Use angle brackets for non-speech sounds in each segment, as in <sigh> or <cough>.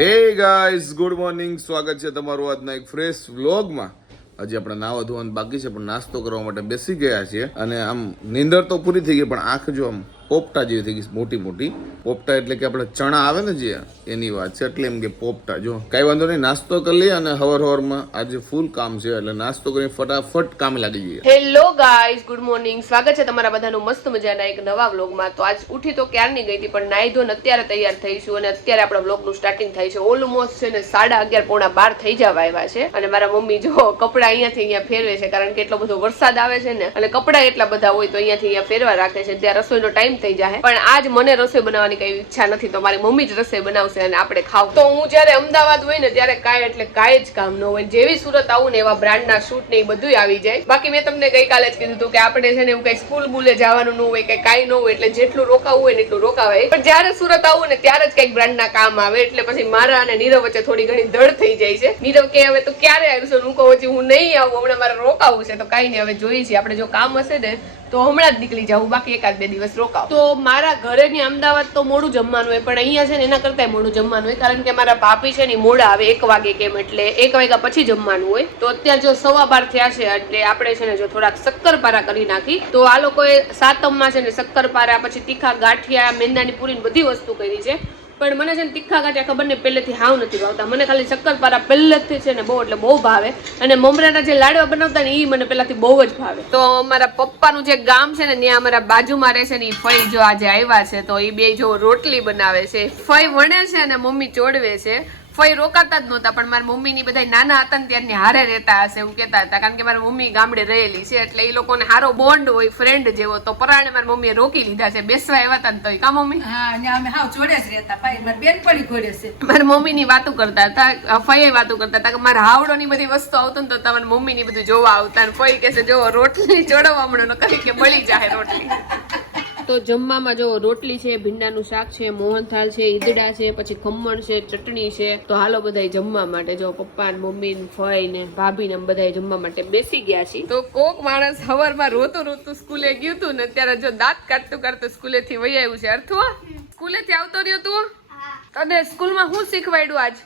Hey guys good morning સ્વાગત છે તમારું આજના એક ફ્રેશ વ્લોગમાં હજી આપણે નાવા ધોવાનું બાકી છે, પણ નાસ્તો કરવા માટે બેસી ગયા છીએ. અને આમ નીંદર તો પૂરી થઈ ગઈ, પણ આંખ જો આમ પોપટા જેવી થઈ ગઈ મોટી મોટી. પોપટા એટલે કે આપણે ચણા આવે ને જે, એની વાત છે. એટલે એમ કે પોપટા. જો, કાંઈ વાંધો નહીં, નાસ્તો કરી લઈએ અને હવર હવરમાં આજે ફૂલ કામ છે, એટલે નાસ્તો કરીને ફટાફટ કામ લાગી જઈએ. હેલો ગાઈઝ ગુડ મોર્નિંગ સ્વાગત છે તમારા બધાનું મસ્ત મજાના એક નવા વ્લોગમાં. તો આજ ઉઠી તો ક્યારની ગઈ હતી, પણ નાઈ ધોન અત્યારે તૈયાર થઈશું અને અત્યારે આપણા વ્લોગનું સ્ટાર્ટિંગ થાય છે. ઓલમોસ્ટ છે ને સાડા અગિયાર પોણા બાર થઈ જવા આવ્યા છે. અને મારા મમ્મી જો કપડા અહીંયાથી અહીંયા ફેરવે છે, કારણ કે એટલો બધો વરસાદ આવે છે ને, અને કપડા એટલા બધા હોય તો અહીંયાથી અહીંયા ફેરવા રાખે છે. ત્યાં રસોઈનો ટાઈમ થઈ જાય પણ આજ મને રસોઈ બનાવવાની કઈ ઈચ્છા નથી, તો મારી મમ્મી જ રસોઈ બનાવશે અને આપણે ખાવ. તો હું જ્યારે અમદાવાદ હોય ને, ત્યારે કાંઈ એટલે કાંઈ જ કામ ન હોય. જેવી સુરત આવું ને, એવા બ્રાન્ડના શૂટ ને એ બધું આવી જાય. બાકી મેં તમને ગઈકાલે જ કીધું હતું કે આપણે છે ને એવું કઈ સ્કૂલ બુલે જવાનું ન હોય કે કાંઈ ન હોય, એટલે જેટલું રોકાવું હોય ને એટલું રોકાવાય. પણ જ્યારે સુરત આવું ને, ત્યારે જ કંઈક બ્રાન્ડના કામ આવે. એટલે પછી મારા અને નીરવ વચ્ચે થોડી ઘણી ધડ થઈ જાય છે. નીરવ કે, હવે તો ક્યારે આવીશું? હું કહું છું હું નહીં આવું, હમણાં મારે રોકાવું છે. તો કાંઈ નહીં, હવે જોઈએ છીએ. આપણે જો કામ હશે ને તો હમણાં જ નીકળી જાઉં, બાકી એકાદ બે દિવસ રોકાવ. તો મારા ઘરે ની અમદાવાદ તો મોડું જમવાનું હોય, પણ અહીંયા છે ને એના કરતા મોડું જમવાનું હોય, કારણ કે મારા ભાભી છે ને મોડા આવે એક વાગે કેમ એટલે એક વાગ્યા પછી જમવાનું હોય. તો અત્યારે જો સવા બાર થયા છે એટલે આપણે છે ને જો થોડાક શક્કરપારા કરી નાખી. તો આ લોકોએ સાતમમાં છે ને શક્કરપારા, પછી તીખા ગાંઠિયા, મેંદાની પૂરી બધી વસ્તુ કરી છે. પણ મને છે ને તીખા ગાંઠિયા ખબર ને પહેલેથી હાવ નથી ભાવતા. મને ખાલી શક્કરપારા પહેલેથી છે ને બહુ એટલે બહુ ભાવે. અને મમરાના જે લાડવા બનાવતા ને એ મને પહેલાથી બહુ જ ભાવે. તો અમારા પપ્પાનું જે ગામ છે ને, ત્યાં અમારા બાજુમાં રહે છે ને એ ફઈ જો આજે આવ્યા છે, તો એ બે જો રોટલી બનાવે છે. ફઈ વણે છે અને મમ્મી ચોડવે છે. ફઈ રોકાતા જ નહોતા પણ મારી મમ્મીની બધા નાના હતા ને ત્યારની હારે રહેતા હશે એવું કહેતા હતા. કારણ કે મારી મમ્મી ગામડે રહેલી છે એટલે એ લોકોને હારો બોન્ડ હોય ફ્રેન્ડ જેવો. તો પરાણે મારી મમ્મીએ રોકી લીધા છે. બેસવા આવ્યા હતા ને તોય કા મમ્મી? હા અમે હાવ જોડે જ રહેતા. ભાઈ મારી બેનપણી જોડે છે. મારી મમ્મીની વાતો કરતા હતા ફઈએ વાતો કરતા હતા કે મારા હાવડોની બધી વસ્તુ આવતો ને તો તમારી મમ્મી ની બધું જોવા આવતા ને ફઈ કે છે જો રોટલી ચોડવા હમણાં કરી કે મળી જાય રોટલી. તો જમવામાં જો રોટલી છે ભીંડાનું શાક છે મોહનથાળ છે ઈદડા છે પછી ખમણ છે ચટણી છે તો હાલો બધાય જમવા માટે જો પપ્પા ને મમ્મી ને ફઈ ને ભાભી ને બધાય જમવા માટે બેસી ગયા છીએ. તો કોક માણસ હવારમાં રોતું રોતું સ્કૂલે ગયું હતું ને અત્યારે જો દાંત કાઢતું કાઢતું સ્કૂલે થી વહી આવ્યું છે. અર્થવા સ્કૂલે થી આવતો રહ્યો તું તને સ્કૂલમાં શું શીખવાડ્યું આજ?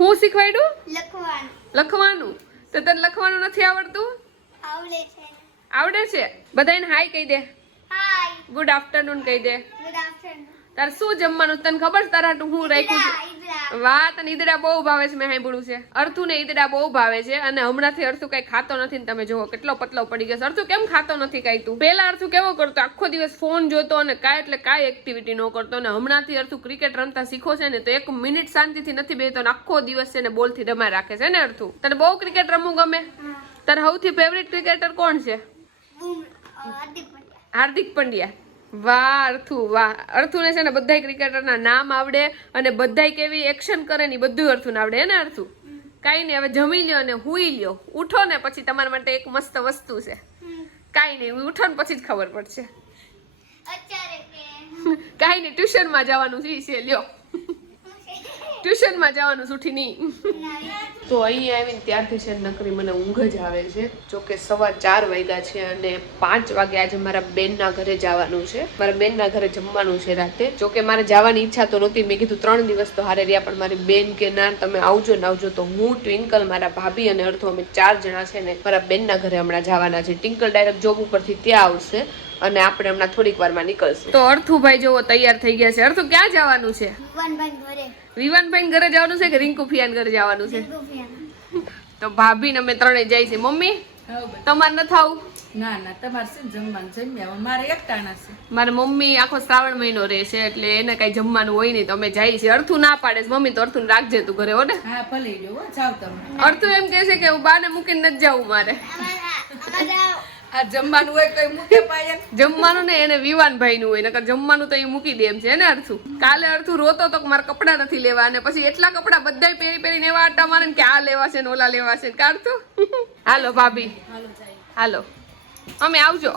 શું શીખવાડ્યું? લખવાનું. લખવાનું. તો તને લખવાનું નથી આવડતું? આવડે છે. આવડે છે? બધાને હાય કહી દે. હાય ગુડ આફ્ટરનૂન કહી દે. ગુડ આફ્ટરનૂન તાર શું જમવાનું? તને ખબર છે તારા હું રાખ્યું છે? વાહ તને ઈદડા બહુ ભાવે છે મેં સાંભળ્યું છે. અર્થુ ને ઈદડા બહુ ભાવે છે અને હમણાંથી અર્થુ કઈ ખાતો નથી ને તમે જુઓ કેટલો પતલો પડી ગયો છે. અર્થુ કેમ ખાતો નથી કાંઈ તું? પેલા અર્થુ કેવો કરતો? આખો દિવસ ફોન જોતો અને કાંઈ એટલે કાંઈ એક્ટિવિટી ન કરતો. અને હમણાંથી અર્થુ ક્રિકેટ રમતા શીખો છે ને તો એક મિનિટ શાંતિથી નથી બેહતો અને આખો દિવસ છે ને બોલથી રમાઈ રાખે છે ને અર્થુ? તને બહુ ક્રિકેટ રમવું ગમે? તારે સૌથી ફેવરિટ ક્રિકેટર કોણ છે? હાર્દિક પંડ્યા. વાહ અર્થુ વાહ. અર્થુને છે ને બધાય ક્રિકેટરના નામ આવડે અને બધાય કેવી એક્શન કરે ને બધું અર્થુને આવડે ને અર્થુ? કાંઈ નહીં હવે જમી લ્યો ને હુઈ લ્યો. ઉઠો ને પછી તમારા માટે એક મસ્ત વસ્તુ છે. કાંઈ નહીં ઉઠો ને પછી જ ખબર પડશે. કાંઈ નહીં ટ્યુશનમાં જવાનું છે લ્યો. ટ્યુશનમાં જવાનું સુઠી નહીં તો અહીં આવીને ત્યારથી છે નકરી મને ઊંઘ જ આવે છે. જોકે સવા ચાર વાગ્યા છે અને પાંચ વાગે આજે મારા બેનના ઘરે જવાનું છે. મારા બેનના ઘરે જમવાનું છે રાતે. જોકે મારે જવાની ઈચ્છા તો નહોતી. મેં કીધું ત્રણ દિવસ તો હારે રહ્યા, પણ મારી બેન કે ના, તમે આવજો ને આવજો તો હું, ટ્વિંકલ, મારા ભાભી અને અર્થો અમે ચાર જણા છે ને મારા બેનના ઘરે હમણાં જવાના છે. ટ્વિંકલ ડાયરેક્ટ જોબ ઉપરથી ત્યાં આવશે. અને આપણે હમણાં થોડીક વારમાં નીકળશું. તો અર્થુભાઈ જોવો તૈયાર થઈ ગયા છે. અર્થુ ક્યાં જવાનું છે? વિવાનભાઈ ઘરે. જવાનું છે કે રિંકુ ફિયાન ઘરે જવાનું છે? તો ભાભી ને અમે ત્રણેય જાય છે મમ્મી તમારે ન થાવું ના ના તમારે શું જમવાનું? જમી મારે એકટાણા છે. મારા મમ્મી આખો શ્રાવણ મહિનો રહે છે એટલે એને કઈ જમવાનું હોય નહીં તો અમે જઈએ છીએ. અર્થું ના પાડે છે. મમ્મી તો અર્થું રાખજે તું ઘરે હો ને. હા ભલે ગયો જાવ તમે. અર્થું એમ કહે છે કે હું બાને મૂકીને નથી જવું મારે. આ જમવાનું હોય કઈ મૂકે પાયે. જમવાનું ને એને વિવાનભાઈ નું હોય નકર જમવાનું તો એ મૂકી દે એમ છે ને અર્થું? કાલે અર્થું રોતો તો કે મારે કપડાં નથી લેવા અને પછી એટલા કપડાં બધાય પહેરી પહેરીને એવા આટા મારે કે આ લેવા છે ને ઓલા લેવા છે કાઢતું <laughs> હાલો ભાભી. હાલો હાલો. અમે આવજો.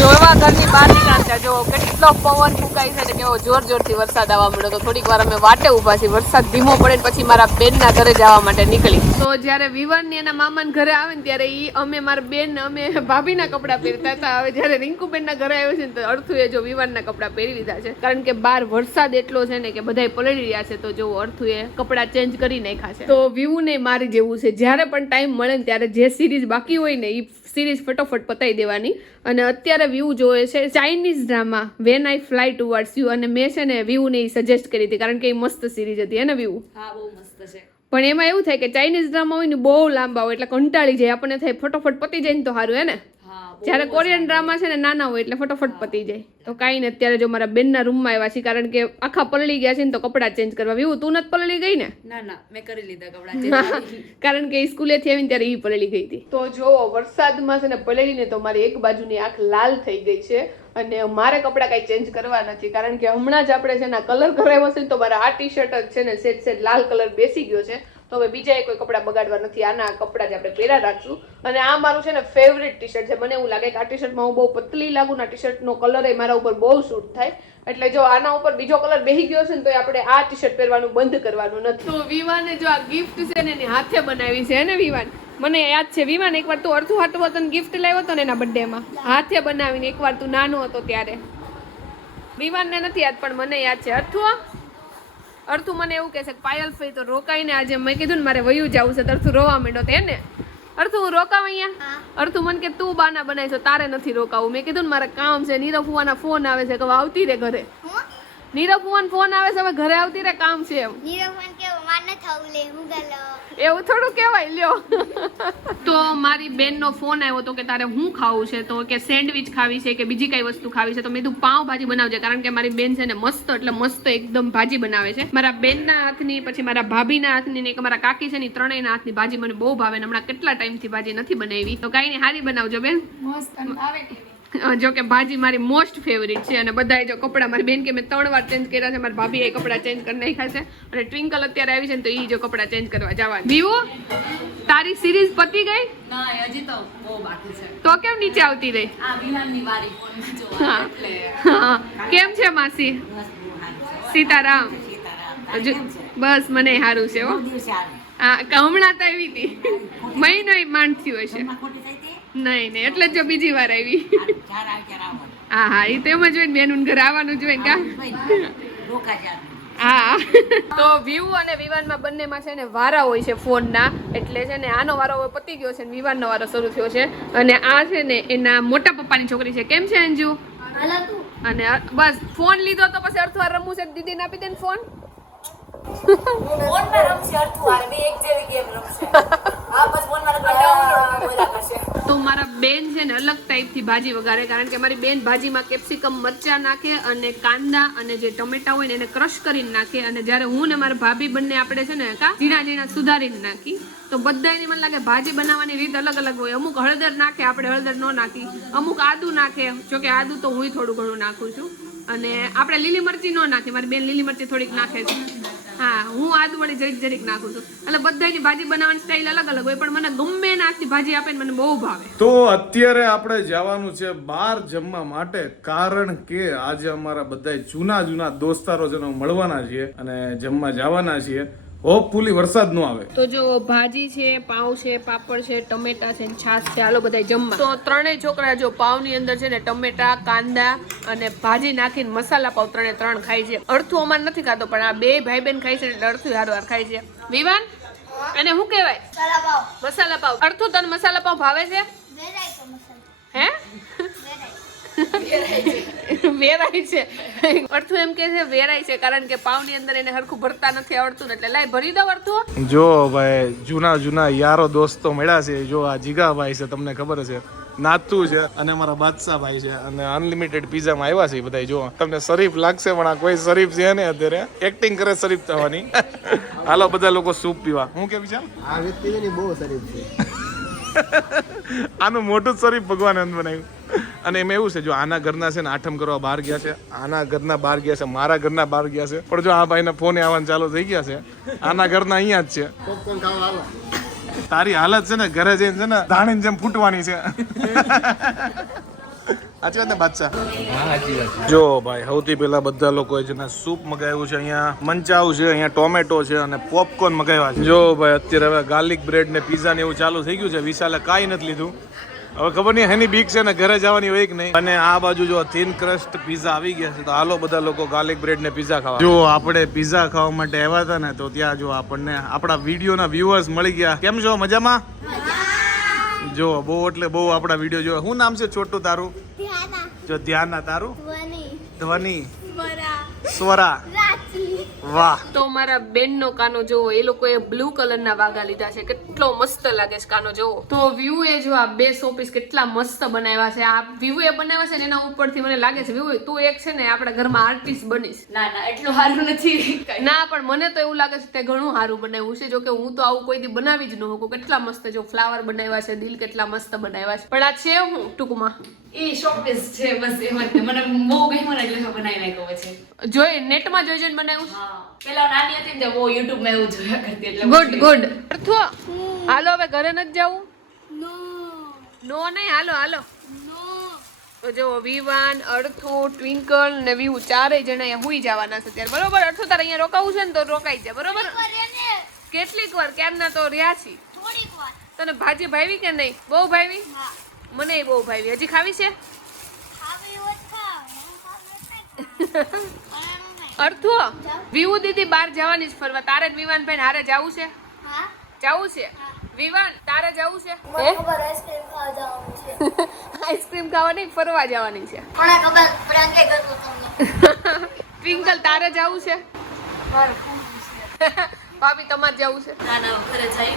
જોવા ઘરની બહાર નીકળતા જો કેટલો પવન ફૂંકાય છે ને કેવો જોર જોરથી વરસાદ આવવા મળ્યો તો થોડીક વાર અમે વાટે ઊભા છીએ. વરસાદ ધીમો પડે ને પછી મારા બેનના ઘરે જવા માટે નીકળી. તો જ્યારે વિવાનની એના મામાના ઘરે આવે ને ત્યારે ઈ અમે મારા બેન અમે ભાભીના કપડાં પહેરતા હતા. હવે જ્યારે રિંકુબેન ના ઘરે આવ્યો છે ને તો અર્થુએ જો વિવાનના કપડાં પહેરી લીધા છે. કારણ કે બહાર વરસાદ એટલો છે ને કે બધાય પલળી રહ્યા છે તો જો અર્થુએ કપડાં ચેન્જ કરી નાખ્યા છે. તો વ્યૂ ને મારી જેવું છે. જ્યારે પણ ટાઈમ મળે ને ત્યારે જે સિરીઝ બાકી હોય ને એ સિરીઝ ફટોફટ પતાવી દેવાની. અને અત્યારે વ્યૂ જોવે છે Chinese drama when I fly towards you અને મેં છે ને વ્યૂને એ સજેસ્ટ કરી હતી કારણ કે એ મસ્ત સિરીઝ હતી એને વ્યૂ હા બહુ મસ્ત છે. પણ એમાં એવું થાય કે ચાઇનીઝ ડ્રામા હોય ને બહુ લાંબા હોય એટલે કંટાળી જાય આપણને થાય ફટોફટ પતી જાય ને તો સારું હે ને? જ્યારે કોરિયન ડ્રામા છે ને નાના હોય એટલે ફટોફટ પતી જાય. તો કાંઈ ને અત્યારે જો મારા બેનના રૂમમાં આવ્યા છે કારણ કે આખા પલળી ગયા છે ને તો કપડાં ચેન્જ કરવા. એવું તું નથી પલળી ગઈ ને? ના ના મેં કરી લીધા કપડાં <laughs> કારણ કે સ્કૂલેથી આવીને ત્યારે એ પલળી ગઈ હતી. તો જો વરસાદમાં છે ને પલળી ને તો મારી એક બાજુની આંખ લાલ થઈ ગઈ છે અને મારે કપડાં કાંઈ ચેન્જ કરવા નથી. કારણ કે હમણાં જ આપણે છે ને કલર કરાવ્યો છે ને તો મારા આ ટી શર્ટ જ છે ને સેટ સેટ લાલ કલર બેસી ગયો છે. તો હવે બીજા કોઈ કપડાં બગાડવા નથી, આના કપડાં જ આપણે પહેરા રાખશું. અને આ મારું છે ને ફેવરેટ ટી શર્ટ છે. મને એવું લાગે કે આ ટી શર્ટમાં હું બહુ પતલી લાગુ ના ટી શર્ટનો કલર એ મારા ઉપર બહુ સૂટ થાય. એટલે જો આના ઉપર બીજો કલર બેહી ગયો છે ને તો આપણે આ ટી શર્ટ પહેરવાનું બંધ કરવાનું નથી. તો વિવાને જો આ ગિફ્ટ છે ને એની હાથે બનાવી છે ને વિવાન? મને યાદ છે વિમાન એકવાર તું અડધું હાટું હતો ગિફ્ટ લાવ્યો હતો ને એના બર્થડેમાં હાથે બનાવીને એકવાર તું નાનો હતો ત્યારે. વિવાનને નથી યાદ, પણ મને યાદ છે. અર્થું અર્થું મને એવું કહે છે કે પાયલ ફઈ તો રોકાઈને આજે મેં કીધું ને મારે વયું જવું છે તો અર્થું રોવા માંડ્યો તેને અર્થું હું રોકાવ અહીંયા? અર્થુ મને કે તું બાના બનાવીશો તારે નથી રોકાવું. મેં કીધું ને મારે કામ છે નીરવ ફુવાના ફોન આવે છે કે આવતી રે ઘરે. નીરવ ફુવાન ફોન આવે છે હવે ઘરે આવતી રે કામ છે એમ. નીરવન કે માર ન થવું લે હું ગલો એવું થોડું કહેવાય લ્યો. તો મારી બેનનો ફોન આવ્યો તો કે તારે હું ખાવું છે? તો કે સેન્ડવિચ ખાવી છે કે બીજી કઈ વસ્તુ ખાવી છે? તો મેં કીધું પાવ ભાજી બનાવજે. કારણ કે મારી બેન છે ને મસ્ત એટલે મસ્ત એકદમ ભાજી બનાવે છે. મારા બેનના હાથની પછી મારા ભાભીના હાથની ને એક મારા કાકી છે ને ઈ ત્રણેયના હાથની ભાજી મને બહુ ભાવે ને હમણાં કેટલા ટાઈમથી ભાજી નથી બનાવી. તો કાંઈ નહીં હારી બનાવજો બેન. અ, જો કે ભાજી મારી મોસ્ટ ફેવરિટ છે અને બધાએ જો કપડાં મારી બેન કે મેં ત્રણ વાર ચેન્જ કર્યા છે મારી ભાભીએ કપડાં ચેન્જ કરી નાખ્યા છે. અને ટ્વિંકલ અત્યારે આવી છે ને તો એ જો કપડાં ચેન્જ કરવા જવા બીવો તારી સિરીઝ પતી ગઈ? હજી તો બહુ બાકી છે. તો કેમ નીચે આવતી રહી. કેમ છે માસી? સીતારામ. બસ મને સારું છે હો. હા હમણાં તો આવી હતી. મહિનો માંડ થયું હશે. નહીં નહીં એટલે જ જો બીજી વાર આવી. હા હા એ તો એમ જ હોય ને બેનું ઘર આવવાનું જ હોય કા? હા તો વ્યૂ અને વિવાનમાં બંનેમાં છે ને વારા હોય છે ફોનના એટલે છે ને આનો વારો હવે પતી ગયો છે ને વિવાનનો વારો શરૂ થયો છે. અને આ છે ને એના મોટા પપ્પાની છોકરી છે. કેમ છે અંજુ? અને બસ ફોન લીધો તો પછી અર્થવાર રમવું છે દીદીને આપી દે ને ફોન. ફોનમાં રમશે અર્થવાર બે એક જેવી ગેમ રમશે. હા બસ ફોનમાં કરશે. તો મારા બેન છે ને અલગ ટાઈપથી ભાજી વઘારે. કારણ કે મારી બેન ભાજીમાં કેપ્સિકમ, મરચાં નાખે અને કાંદા અને જે ટમેટા હોય ને એને ક્રશ કરીને નાખે. અને જ્યારે હું ને મારા ભાભી બંને આપણે છે ને કા ઝીણા ઝીણા સુધારીને નાખી. તો બધાની મને લાગે ભાજી બનાવવાની રીત અલગ અલગ હોય. અમુક હળદર નાખે, આપણે હળદર ન નાખી. અમુક આદુ નાખે. જોકે આદુ તો હું થોડું ઘણું નાખું છું. અને આપણે લીલી મરચી ન નાખી. મારી બેન લીલી મરચી થોડીક નાખે છે. હા, હું આદુ વાળી જરીક જરીક નાખું છું. એટલે બધાની ભાજી બનાવવાની સ્ટાઈલ અલગ અલગ હોય, પણ મને ગમે નાખતી ભાજી આપે મને બહુ ભાવે. તો અત્યારે આપણે જવાનું છે બહાર જમવા માટે, કારણ કે આજે અમારા બધા જૂના જૂના દોસ્તારો જેનો મળવાના છીએ અને જમવા જવાના છીએ હોપફુલી વરસાદ નો આવે. તો જો ભાજી છે પાઉં છે પાપડ છે ટમેટા છે ને છાશ છે આલો બધા જમવા. તો ત્રણેય છોકરા જો પાઉની અંદર છે ને ટમેટા કાંદા અને ભાજી નાખીને મસાલા પાવ ત્રણે ત્રણ ખાય છે. અડથું અમાર નથી ખાતો પણ આ બે ભાઈ બેન ખાય છે એટલે અડથું હાર વાર ખાય છે. વિવાન અને શું કહેવાય? મસાલા પાવ અડથું તને મસાલા પાવ ભાવે છે? વેરાય તો મસાલો. હે? વેરાય વેરાય છે. અર્થુ એમ કે છે વેરાય છે કારણ કે પાવની અંદર એને હરખું ભરતા નથી આવડતું ને એટલે લાય ભરી દો અર્થુ જો ભાઈ જૂના જૂના યારો દોસ્તો મળ્યા છે. જો આ જીગાભાઈ છે તમને ખબર છે. નાતું છે અને અમારા બાદશાહભાઈ છે અને અનલિમિટેડ પીઝામાં આવ્યા છે બધા જો તમને શરીફ લાગશે પણ આ કોઈ શરીફ છે ને અત્યારે. એક્ટિંગ કરે શરીફ થવાની. હાલો બધા લોકો સૂપ પીવા. હું કે છે? આ વ્યક્તિ બહુ શરીફ છે. આનું મોટું જ શરીફ ભગવાન બનાવ્યું. અને એમાં એવું છે જો આના ઘરના છે ને આઠમ કરવા બહાર ગયા છે આના ઘરના બહાર ગયા છે મારા ઘરના બહાર ગયા છે પણ જો આ ભાઈના ફોને આવવાનું ચાલુ થઈ ગયા છે આના ઘરના અહીંયા જ છે. પોપકોર્ન ખાવા હાલો. તારી હાલત છે ને ઘરે જઈને છે ને ધાણીની જેમ ફૂટવાની છે. સાચી વાત ને બાદશાહ? જો ભાઈ સૌથી પહેલા બધા લોકોએ છે ને સૂપ મગાવ્યું છે અહીંયા મંચાવ છે અહીંયા ટોમેટો છે અને પોપકોર્ન મગાવ્યા છે. જો ભાઈ અત્યારે હવે ગાર્લિક બ્રેડ ને પીઝા ને એવું ચાલુ થઈ ગયું છે વિશાલે કાંઈ નથી લીધું. હવે ખબર નહીં એની બીક છે ને ઘરે જવાની હોય કે નહીં. અને આ બાજુ જો થીન ક્રસ્ટ પીઝા આવી ગયા છે તો હાલો બધા લોકો ગાર્લિક બ્રેડ ને પીઝા ખાવા. જો આપણે પીઝા ખાવા માટે આવ્યા હતા ને તો ત્યાં જો આપણને આપણા વિડીયોના વ્યુઅર્સ મળી ગયા. કેમ છો? મજામાં? જો બહુ એટલે બહુ આપણા વીડિયો જો. શું નામ છે છોટું તારું? જો ધ્યાન ના તારું? ધ્વનિ. ધ્વનિ. સ્વરા. વાહ. તો મારા બેનનો કાનો જોવો એ લોકોએ બ્લુ કલરના વાગા લીધા છે. કેટલો મસ્ત લાગે છે કાનો જોવો. તો વ્યૂ એ જો આ બે શોપીસ કેટલા મસ્ત બનાવ્યા છે. આ વ્યૂ એ બનાવ્યા છે ને એના ઉપરથી મને લાગે છે વ્યૂ તું એક છે ને આપણા ઘરમાં આર્ટિસ્ટ બનીશ. ના ના એટલું સારું નથી. ના પણ મને તો એવું લાગે છે તે ઘણું સારું બનાવ્યું છે. જો કે હું તો આવું કોઈ દી બનાવી જ ન હોકું કેટલા મસ્ત જો ફ્લાવર બનાવ્યા છે દિલ કેટલા મસ્ત બનાવ્યા છે. પણ આ છે હું ટૂંકમાં. એ શોપીસ છે બસ એમ જ મને બહુ ગમ્યું ને એટલે બનાવી નાખ્યો છે જોઈ નેટમાં જોઈ જોઈને બનાવ્યું પેલા નાની હતી ને બહુ યુટ્યુબમાં એવું જોયા કરતી એટલે ગુડ ગુડ. અર્થો હાલો હવે ઘરે નથી જવું? નો. નો નહીં હાલો હાલો. તો જો વિવાન અર્થુ ટ્વિંકલ ને વિહુ ચારેય જણા અહીંયા હુઈ જવાના છે ત્યારે બરોબર? અર્થુ તારે અહીંયા રોકાવું છે ને તો રોકાઈ જાય બરોબર? કેટલીક વાર? ક્યારના તો રહ્યા છી તને ભાજી ભાવી કે નહીં? બહુ ભાવી હા એ બહુ ભાવી. હજી ખાવી છે? વિવુ <laughs> અર્થુ? વિહુ દીદી બહાર જવાની જ ફરવા. તારે જ વિવાન ભાઈ હારે જવું છે? જવું છે? વિવાન તારે જવું છે? મને આઈસ્ક્રીમ ખાવા જવાનું છે. <laughs> આઈસ્ક્રીમ ખાવા નહીં ફરવા જવાની છે. ટ્વિંકલ <laughs> તારે જવું છે? ભાભી તમારે જવું છે? ના ના ઘરે જઈ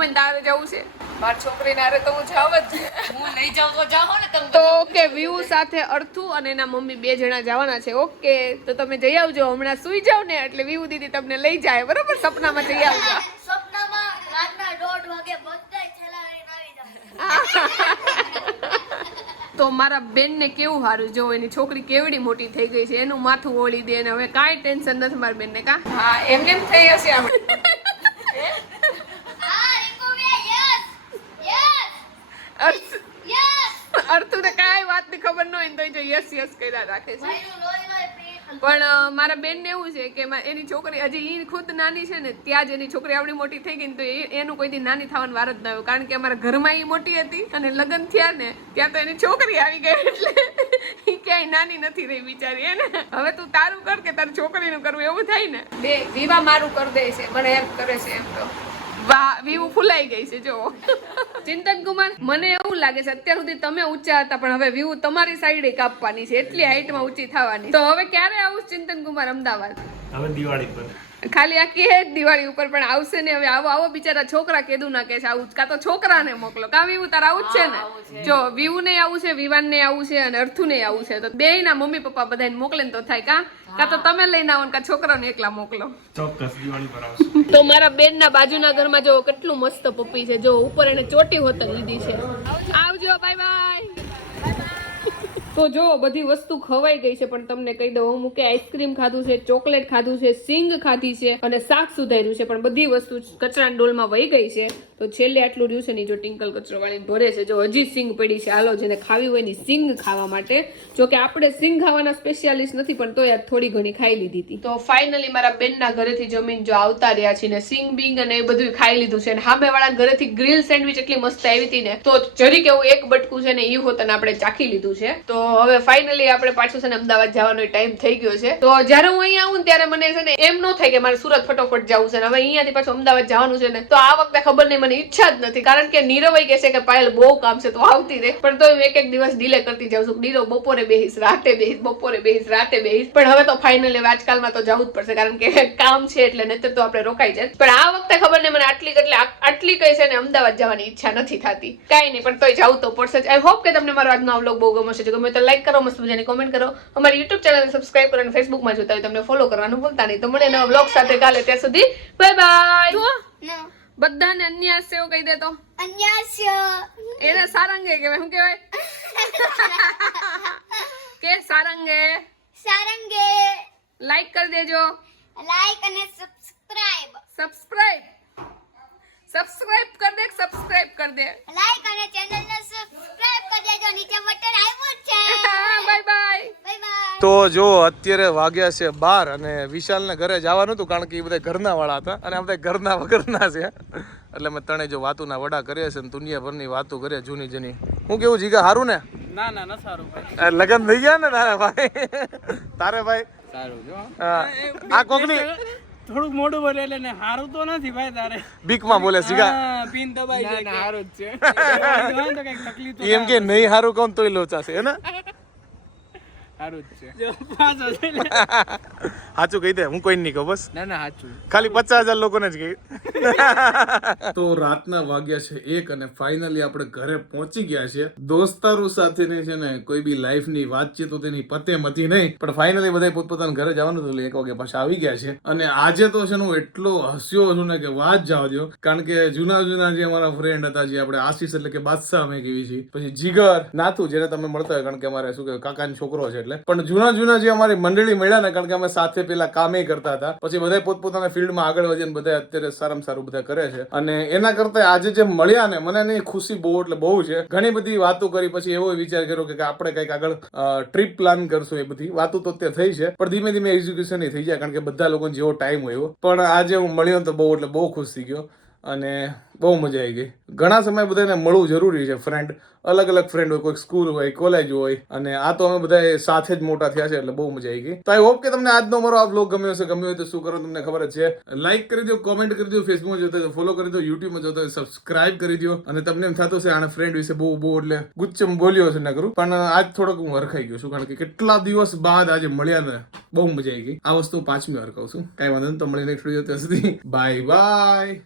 ને તારે જવું છે? મારી છોકરીને હારે તો હું જાવ જ. હું લઈ જાઉં તો જાવ ને તમે તો ઓકે વ્યૂ સાથે અર્થુ અને એના મમ્મી બે જણા જવાના છે. ઓકે તો તમે જઈ આવજો. હમણાં સુઈ જાવ ને એટલે વ્યૂ દીદી તમને લઈ જાય. બરોબર? સપનામાં જઈ આવજો. સપનામાં રાતના 1:30 વાગે બધાય છેલા લઈને આવી જાય <laughs> તો મારા બેનને કેવું સારું જો એની છોકરી કેવડી મોટી થઈ ગઈ છે. એનું માથું ઓળી દે ને હવે કાંઈ ટેન્શન નથી મારા બેનને કા? હા એમને એમ થઈ હશે આપણે હા રીકુ બે યસ યસ અર્થ યસ અર્થુને કાંઈ વાતની ખબર ન હોય ને યસ કર્યા રાખે છે. પણ મારા મારા બેનને એવું છે કે એની છોકરી હજી એ ખુદ નાની છે ને ત્યાં જ એની છોકરી આવડી મોટી થઈ ગઈ ને તો એનું કોઈ દી નાની થવાનું વાર જ ના આવ્યો કારણ કે અમારા ઘરમાં એ મોટી હતી અને લગ્ન થયા ને ત્યાં તો એની છોકરી આવી ગઈ એટલે ક્યાંય નાની નથી રહી બિચારી એને હવે તું તારું કર કે તારી છોકરીનું કરવું એવું થાય ને? બે વિવાહ મારું કરી દે છે મને એમ કરે છે એમ તો. વાહ વિવું ફૂલાઈ ગઈ છે જો ચિંતન કુમાર મને એવું લાગે છે અત્યાર સુધી તમે ઊંચા હતા પણ હવે વ્યૂ તમારી સાઈડે કાપવાની છે એટલી હાઈટમાં ઊંચી થવાની તો હવે ક્યારે આવું ચિંતન કુમાર અમદાવાદ? હવે દિવાળી પર. ખાલી આ કહે જ દિવાળી ઉપર પણ આવશે ને હવે આવો આવો બિચારા છોકરા કેદું ના કે છે આવું કાં તો છોકરાને મોકલો. કાં વિવું તારા આવું જ છે ને? જો વિવું ને આવું છે વિવાન ને આવું છે અને અર્થુ ને આવું છે તો બે ના મમ્મી પપ્પા બધાને મોકલે ને તો થાય કા? કાં તો તમે લઈને આવો ને કાં છોકરાને એકલા મોકલો. ચોક્કસ દિવાળી પર આવશું. તો મારા બેન ના બાજુના ઘરમાં જો કેટલું મસ્ત પપ્પી છે જો ઉપર એને ચોટી હોતલ લીધી છે. આવજો બાય બાય તો જો, બધી વસ્તુ ખવાઈ ગઈ છે, પણ તમને કહી દઉં હું કે આઈસ્ક્રીમ ખાધું છે, ચોકલેટ ખાધું છે, સિંગ ખાધી છે અને શાક સુધાર્યું છે, પણ બધી વસ્તુ કચરાના ડોલમાં વહી ગઈ છે. તો છેલ્લે આટલું રહ્યું છે ને જો ટિંકલ કચરો વાળી ભરે છે. જો હજી સિંગ પડી છે, હાલો જેને ખાવી હોય એની સિંગ ખાવા માટે. જો કે આપણે સિંગ ખાવાના સ્પેશિયાલિસ્ટ નથી, પણ તોય થોડી ઘણી ખાઈ લીધી હતી. તો ફાઇનલી મારા બેનના ઘરેથી જમીન જો આવતા રહ્યા છે ને સિંગ, બિંગ અને એ બધું ખાઈ લીધું છે. અને સામે વાળા ઘરેથી ગ્રીલ સેન્ડવિચ એટલી મસ્ત આવી હતી ને, તો જરીક એવું એક બટકું છે ને એ હોતને આપણે ચાખી લીધું છે. તો હવે ફાઇનલી આપણે પાછું છે ને અમદાવાદ જવાનો ટાઈમ થઈ ગયો છે. તો જ્યારે હું અહીંયા આવું ત્યારે મને છે ને એમ ન થાય કે મારે સુરત ફટોફટ જવું છે ને. હવે અહીંયાથી પાછું અમદાવાદ જવાનું છે ને. તો આ વખતે ખબર નહીં મને ઈચ્છા જ નથી. કારણ કે નીરવ કહે છે કે, પાયલ, બહુ કામ છે, તો આવતી રહે. પણ તો એક એક દિવસ ડીલે કરતી જાઉં છું. નીરવ બપોરે બેહીશ, રાતે બેહીશ, બપોરે બેહીશ, રાતે બેહીશ. પણ હવે તો ફાઇનલી આજકાલમાં તો જવું જ પડશે, કારણ કે <laughs> કામ છે એટલે નહીતર તો આપણે રોકાઈ જાય. પણ આ વખતે ખબર ને મને આટલી એટલે આટલી કઈ છે ને અમદાવાદ જવાની ઈચ્છા નથી થતી. કાંઈ નહીં, પણ તોય જવું તો પડશે જ. આઈ હોપ કે તમને મારો આજનો વ્લોગ બહુ ગમશે જો ગમે તો લાઈક કરો, મસ્ત મજાની કોમેન્ટ કરો. અમારી યુટ્યુબ ચેનલ સબસ્ક્રાઈબ કરો અને ફેસબુકમાં જોતા હોય તમને ફોલો કરવાનું ભૂલતા નહીં. તો મને નવા વ્લોગ સાથે કાલે ત્યાં સુધી. બાય બાય બધાને અન્યાસ સેવ કહી દે તો. અન્યાસ્ય. એને સારંગે કહેવાય શું કહેવાય? <laughs> કે સારંગે? સારંગે. લાઈક કરી દેજો. લાઈક અને સબસ્ક્રાઇબ સબસ્ક્રાઇબ સબસ્ક્રાઇબ કર દે સબસ્ક્રાઇબ કર દે. લાઈક અને ચેનલને સબસ્ક્રાઇબ કરી દેજો. નીચે બટન આવ્યું છે. બાય બાય બાય બાય તો જો અત્યારે વાગ્યા છે બાર અને વિશાલને ઘરે જવાનું હતું કારણ કે એ બધા ઘરના વાળા હતા અને આ બધા ઘરના વગરના છે. એટલે મેં ત્રણે જો વાતુના વડા કર્યા છે ને દુનિયાભરની વાતો કરે જૂની જૂની. હું કેવું જીગા હારું ને? ના ના ના સારું ભાઈ. લગન થઈ ગયા ને તારા ભાઈ? તારે ભાઈ? સારું જો. આ કોકની? થોડુંક મોડું બોલે એટલે ને હારું તો નથી ભાઈ તારે. બીકમાં બોલે સીગા પીન દબાઈ જાય ના હારું જ છે. તો કંઈક તકલીફ તો એમ કે નહીં હારું કોણ તોય લોચાશે હે ને? જ છે. સાચું કહી દે હું કોઈ નહીં કહું બસ. ના ના સાચું ખાલી પચાસ હજાર લોકોને જ કહી. તો રાતના વાગ્યા છે એક અને ફાઇનલી આપણે ઘરે પહોંચી ગયા છે દોસ્તારો સાથેની છે ને કોઈ બી લાઈફની વાતચીત તો તેની પતે મતી નહીં. પણ ફાઇનલી બધા પોતપોતાના ઘરે જવાનું હતું એક વાગે પાછા આવી ગયા છે અને આજે તો છે ને હું એટલો હસ્યો છું ને કે વાત જવા દો કારણ કે જૂના જૂના જે અમારા ફ્રેન્ડ હતા જે આપણે આશીષ એટલે કે બાદશાહ અમે કેવી છીએ. પછી જીગર નાથુ જેને તમે મળતા હોય કારણ કે અમારે શું કે કાકાનો છોકરો છે એટલે પણ જૂના જૂના જે અમારી મંડળી મળ્યા ને, કારણ કે અમે સાથે પેલા કામે કરતા હતા. પછી બધા પોતપોતાના ફિલ્ડમાં આગળ વધીને બધા અત્યારે સારામાં સારું બધા કરે છે. અને એના કરતા આજે જે મળ્યા ને, મને એની ખુશી બહુ, એટલે બહુ છે. ઘણી બધી વાતો કરી, પછી એવો વિચાર કર્યો કે આપણે કંઈક આગળ ટ્રીપ પ્લાન કરશું એ બધી. વાતો તો અત્યારે થઈ છે, પણ ધીમે ધીમે એક્ઝિક્યુશન થઈ જાય, કારણ કે બધા લોકોને જેવો ટાઈમ હોય પણ આજે હું મળ્યો તો બહુ, એટલે બહુ ખુશ થઈ ગયો. અને બહુ મજા આવી ગઈ. ઘણા સમય બધાને મળવું જરૂરી છે ફ્રેન્ડ અલગ અલગ ફ્રેન્ડ હોય, કોઈક સ્કૂલ હોય કોલેજ હોય, અને આ તો અમે બધા સાથે જ મોટા થયા છે, એટલે બહુ મજા આવી ગઈ. તો આઈ હોપ કે તમને આજનો મારો આ બ્લોગ ગમ્યો હશે. ગમ્યો હોય તો શું કરો તમને ખબર જ છે. લાઈક કરી દો કોમેન્ટ કરી દો ફેસબુકમાં જોતા તો ફોલો કરી દો યુટ્યુબમાં જોતા હોય સબસ્ક્રાઇબ કરી દો અને તમને એમ થતું હશે, આના ફ્રેન્ડ વિશે બહુ બહુ એટલે ગુચ્છમ બોલ્યો છે ન કરું. પણ આજ થોડોક હું હરખાઈ ગયો છું, કારણ કે કેટલા દિવસ બાદ આજે મળ્યા ને, બહુ મજા આવી ગઈ. આ વસ્તુ પાંચમી વાર કહું છું. કાંઈ વાંધો નહીં, તો મળી નેક્સ્ટ વીડિયો ત્યાં સુધી. Bye bye